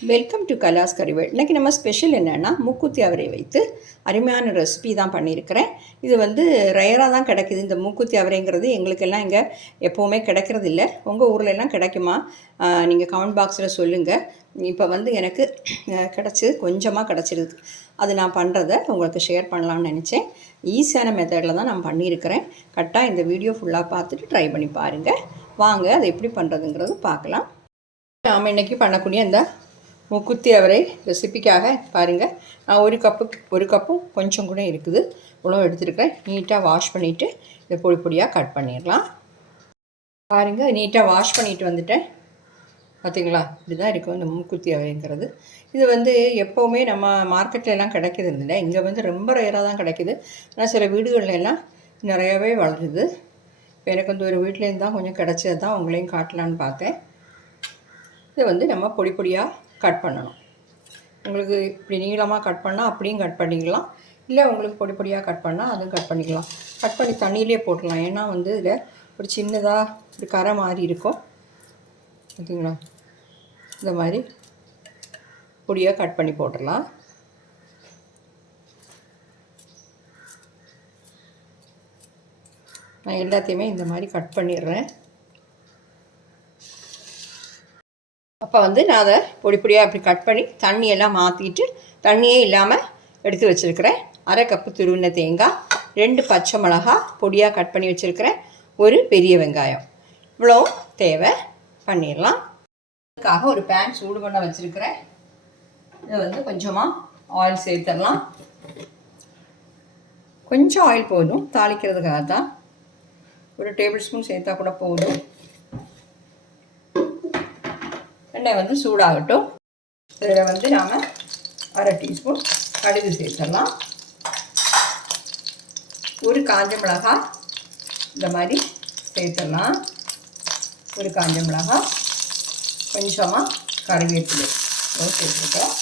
Welcome to கலாஸ் கறிவேல் இன்றைக்கி நம்ம special என்னென்னா மூக்குத்தி அவரை வைத்து அருமையான ரெசிபி தான் பண்ணியிருக்கிறேன். இது வந்து ரயராக தான் கிடைக்குது. இந்த மூக்குத்தி அவரைங்கிறது எங்களுக்கெல்லாம் இங்கே எப்போவுமே கிடைக்கிறது இல்லை உங்கள் ஊரில் எல்லாம் கிடைக்குமா? நீங்கள் கமெண்ட் பாக்ஸில் சொல்லுங்கள் இப்போ வந்து எனக்கு கிடச்சி கிடச்சிது கொஞ்சமாக கிடச்சிருக்கு. அது நான் பண்ணுறத உங்களுக்கு ஷேர் பண்ணலாம்னு நினச்சேன். ஈஸியான மெத்தடில் தான் நான் பண்ணியிருக்கிறேன். கரெக்டாக இந்த வீடியோ ஃபுல்லாக பார்த்துட்டு ட்ரை பண்ணி பாருங்கள் வாங்க அதை எப்படி பண்ணுறதுங்கிறது பார்க்கலாம். நாம் இன்றைக்கி பண்ணக்கூடிய இந்த முக்குத்தி அவரை ரெசிபிக்காக பாருங்கள் நான் ஒரு கப்பு ஒரு கப்பும் கொஞ்சம் கூட இருக்குது. உணவு எடுத்துருக்கேன் நீட்டாக வாஷ் பண்ணிவிட்டு இதை பொடி பொடியாக கட் பண்ணிடலாம். பாருங்கள் நீட்டாக வாஷ் பண்ணிட்டு வந்துட்டேன். பார்த்தீங்களா இப்படி தான் இருக்கும் இந்த மூக்குத்தி அவரைங்கிறது. இது வந்து எப்போவுமே நம்ம மார்க்கெட்லலாம் கிடைக்கிறது இல்லை இங்கே வந்து ரொம்ப ரேராக தான் கிடைக்கிது. ஆனால் சில வீடுகள்லாம் எல்லாம் வளருது. இப்போ எனக்கு வந்து ஒரு வீட்டிலேருந்து தான் கொஞ்சம் கிடச்சது தான் உங்களையும் காட்டலான்னு பார்த்தேன். இதை வந்து நம்ம பொடி பொடியாக கட் பண்ணணும். உங்களுக்கு இப்படி நீளமாக கட் பண்ணால் அப்படியும் கட் பண்ணிக்கலாம். இல்லை உங்களுக்கு பொடி பொடியாக கட் பண்ணால் அதுவும் கட் பண்ணிக்கலாம். கட் பண்ணி தண்ணியிலே போட்டுடலாம் ஏன்னா வந்து இதில் ஒரு சின்னதாக ஒரு கரை மாதிரி இருக்கும். பார்த்தீங்களா இந்த மாதிரி பொடியாக கட் பண்ணி போட்டுடலாம். நான் எல்லாத்தையுமே இந்த மாதிரி கட் பண்ணிடுறேன். அப்போ வந்து நான் அதை பொடி பொடியாக அப்படி கட் பண்ணி தண்ணியெல்லாம் மாற்றிட்டு தண்ணியே இல்லாமல் எடுத்து வச்சுருக்கிறேன். அரை கப்பு துருவின தேங்காய் ரெண்டு பச்சை மிளகா பொடியாக கட் பண்ணி வச்சுருக்கிறேன். ஒரு பெரிய வெங்காயம். இவ்வளோ தேவை. பண்ணிடலாம். அதுக்காக ஒரு பேன் சூடு பண்ண வச்சுருக்கிறேன். இதை வந்து கொஞ்சமாக ஆயில் சேர்த்துடலாம். கொஞ்சம் ஆயில் போதும். தாளிக்கிறதுக்காக தான் ஒரு டேபிள் ஸ்பூன் சேர்த்தா கூட போதும். எண்ணெய் வந்து சூடாகட்டும். இதில் வந்து நாம் அரை டீஸ்பூன் கடுகு சேர்த்துடலாம். ஒரு காஞ்ச மிளகா இந்த மாதிரி சேர்த்துடலாம். ஒரு காஞ்ச மிளகா கொஞ்சமாக கருவேப்பிலை சேர்த்துருக்கோம்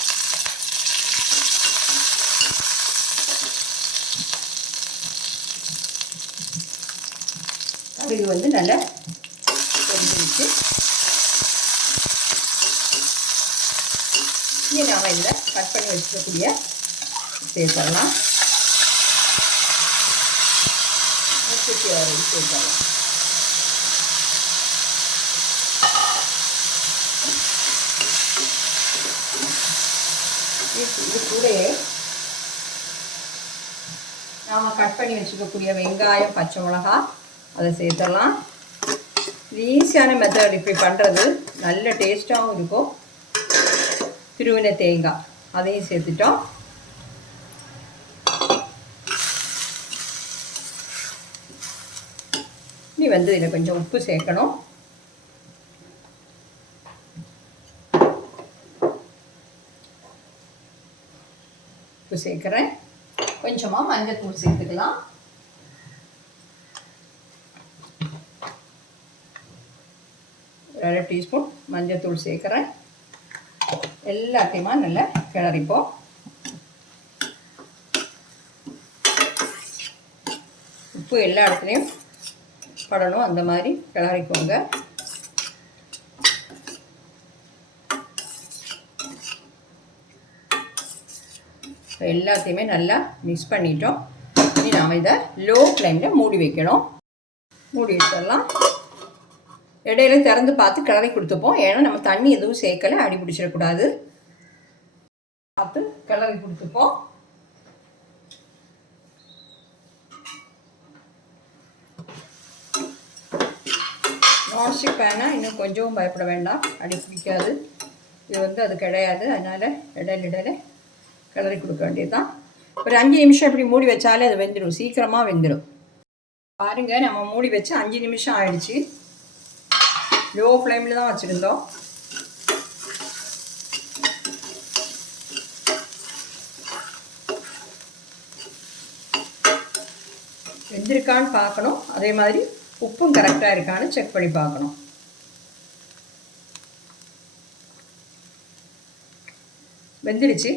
கடுகு வந்து நல்லா கொதிச்சு இங்கே நாம் இதில் கட் பண்ணி வச்சுக்கக்கூடிய சேர்த்துடலாம் முப்பத்தி ஆறு சேர்த்துடலாம் இது இது கூடயே நாம் கட் பண்ணி வச்சுக்கக்கூடிய வெங்காயம் பச்சை மிளகா அதை சேர்த்துடலாம். இது ஈஸியான மெத்தட் இப்படி பண்ணுறது நல்ல டேஸ்ட்டாகவும் இருக்கும். திருவின தேங்காய். அதையும் சேர்த்துட்டோம். இனி வந்து இதில் கொஞ்சம் உப்பு சேர்க்கணும். உப்பு சேர்க்குறேன். கொஞ்சமாக மஞ்சத்தூள் சேர்த்துக்கலாம். ஒரு அரை டீஸ்பூன் மஞ்சள் தூள் சேர்க்குறேன். எல்லாத்தையுமா நல்லா கிளறிப்போம். உப்பு எல்லா இடத்துலையும் படணும். அந்த மாதிரி கிளறிக்கோங்க. எல்லாத்தையுமே நல்லா மிக்ஸ் பண்ணிட்டோம். இனி நாம் இதை லோ ஃப்ளேமில் மூடி வைக்கணும். மூடி வச்சிடலாம். இடையில திறந்து பார்த்து கிளறி கொடுத்துப்போம். ஏன்னா நம்ம தண்ணி எதுவும் சேர்க்கலை அடி பிடிச்சிடக்கூடாது. பார்த்து கிளறி கொடுத்துப்போம். நான்ஸ்டிக் பேனா இன்னும் கொஞ்சம் பயப்பட வேண்டாம். அடி பிடிக்காது. இது வந்து அது கிடையாது. அதனால் இடையில இடையில கிளறி கொடுக்க வேண்டியதுதான். ஒரு அஞ்சு நிமிஷம் இப்படி மூடி வச்சாலே அது வெந்துடும் சீக்கிரமாக வெந்துடும் பாருங்கள் நம்ம மூடி வச்சு அஞ்சு நிமிஷம் ஆயிடுச்சு. லோ ஃப்ளேமில் தான் வச்சுருந்தோம் வெந்திருக்கான்னு பார்க்கணும் அதே மாதிரி உப்பும் கரெக்டாக இருக்கான்னு செக் பண்ணி பார்க்கணும் வெந்துடுச்சு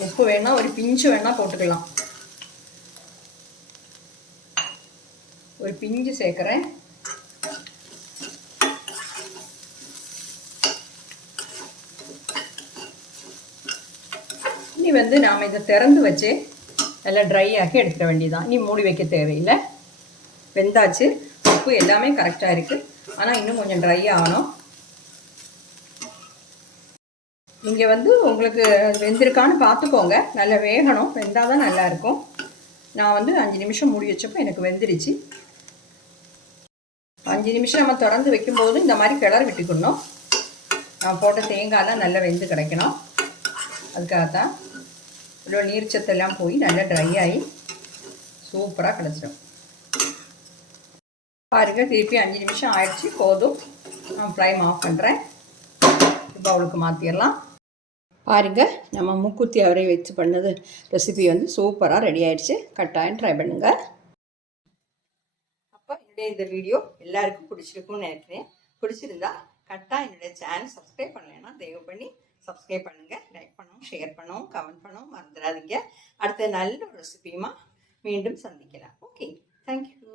உப்பு வேணால் ஒரு பிஞ்சு வேணால் போட்டுக்கலாம் ஒரு பிஞ்சு சேர்க்குறேன். இனி வந்து நாம் இதை திறந்து வச்சு நல்லா ட்ரை ஆக்கி எடுத்துட வேண்டியதான் இனி மூடி வைக்க தேவையில்லை. வெந்தாச்சு. உப்பு எல்லாமே கரெக்டாக இருக்குது ஆனால் இன்னும் கொஞ்சம் ட்ரை ஆகணும். இங்கே வந்து உங்களுக்கு வெந்திருக்கான்னு பார்த்துக்கோங்க. நல்லா வேகணும். வெந்தால் தான் நல்லாயிருக்கும் நான் வந்து அஞ்சு நிமிஷம் மூடி வச்சப்போ எனக்கு வெந்துருச்சு. அஞ்சு நிமிஷம் நம்ம திறந்து வைக்கும்போது இந்த மாதிரி கிளறி விட்டுக்கணும். நான் போட்ட தேங்காயெலாம் நல்லா வெந்து கிடைக்கணும். அதுக்காகத்தான் இவ்வளோ நீர்ச்சத்தெல்லாம் போய் நல்லா ட்ரை ஆகி சூப்பராக கிடச்சிடும் பாருங்கள் திருப்பி அஞ்சு நிமிஷம் ஆயிடுச்சு. போதும். நான் ஃப்ளைம் ஆஃப் பண்ணுறேன் இப்போ அவளுக்கு மாற்றிடலாம் பாருங்கள் நம்ம மூக்குத்தி அவரை வச்சு பண்ணது ரெசிபி வந்து சூப்பராக ரெடி ஆயிடுச்சு. கட்டாயம் ட்ரை பண்ணுங்கள் இந்த வீடியோ எல்லாருக்கும் பிடிச்சிருக்கும்னு நினைக்கிறேன். பிடிச்சிருந்தா கரெக்டாக என்னுடைய சேனல் சப்ஸ்கிரைப் பண்ணலைன்னா தயவு பண்ணி சப்ஸ்கிரைப் பண்ணுங்கள் லைக் பண்ணவும் ஷேர் பண்ணவும் கமெண்ட் பண்ணவும் மறந்துடாதீங்க. அடுத்த நல்ல ஒரு ரெசிபியுமா மீண்டும் சந்திக்கலாம். Okay thank you